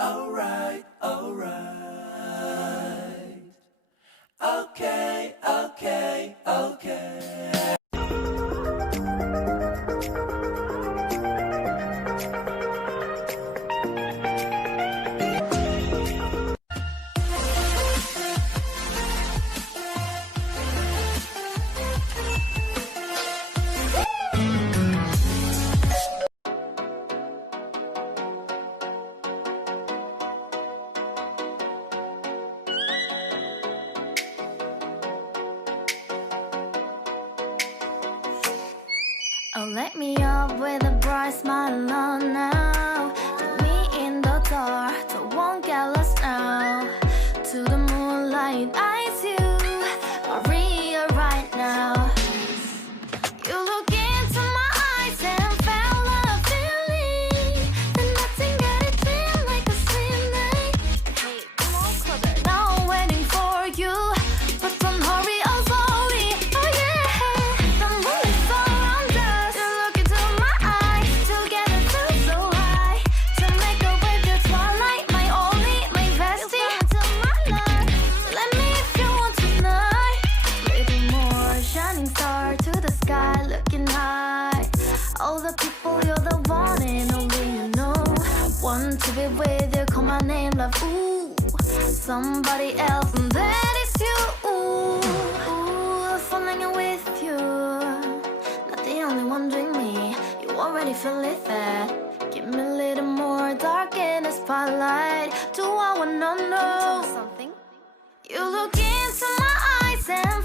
alright, alright, alright. Okay, okay, okay. Oh, let me up with a bright smile on now. Put me in the dark, so won't get lost now. To the moonlight, eyes you, Maria right now. You look into my eyes and felt a feeling that nothing got it feel like a slim night. Hey, come on, closer. Now I'm waiting for you, but don't hurry, oh slowly. Oh yeah, the moon is around us. You look into my eyes, together feel so high. To make a way through twilight, my only, my bestie. Into my life, let me if you want tonight. Little more shining star to the sky, looking high. All the people, you're the one and only you know. Want to be with you, call my name, love. Ooh, somebody else, and that is you. Ooh, falling in with you. Not the only one doing me. You already feel it there. Give me a little more dark in the spotlight. Do I wanna know something? You look into my eyes and